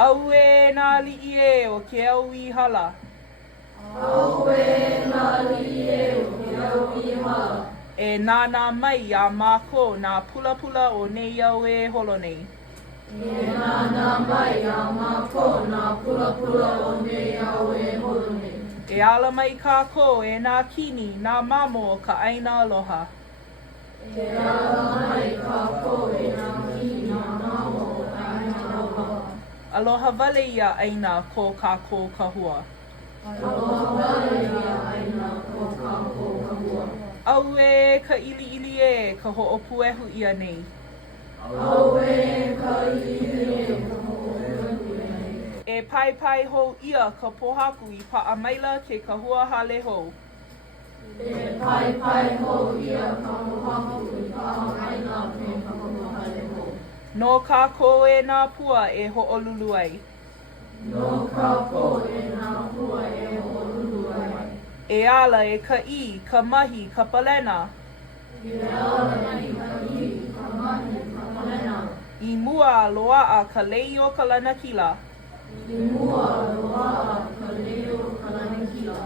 ʻAuē nā aliʻi e o ke auʻi hala. ʻAuē nā aliʻi e o ke auʻi hala. E nānā mai a mākou nā pulapula o nei ʻAuē holo nei. E nānā mai a mākou nā pulapula o nei ʻAuē holo nei. E ala mai kākou e nā kini nā mamo o ka ʻāina aloha. E ala mai kākou e nā kini nā mamo o ka ʻāina aloha. Aloha wale ia ʻāina ko kākou kahua. Aloha wale ia ʻāina ko kākou kahua. ʻAuē ka ʻiliʻili e ka hoʻopuehu ia nei. ʻAuē ka ʻiliʻili e ka hoʻopuehu ia nei. E paepae hou ia ka pōhaku i paʻa maila ke kahua hale hou. E paepae hou ia ka pōhaku i paʻa maila ke kahua hale hou. No kākou e nā pua e hoʻolulu ai. No kākou e nā pua e hoʻolulu ai. E ala e ka I, ka Mahi, ka Palena. E ala i ka I, ka Mahi, ka Palena. I mua loaʻa ka lei o ka lanakila. I mua loaʻa ka leo ka lanakila.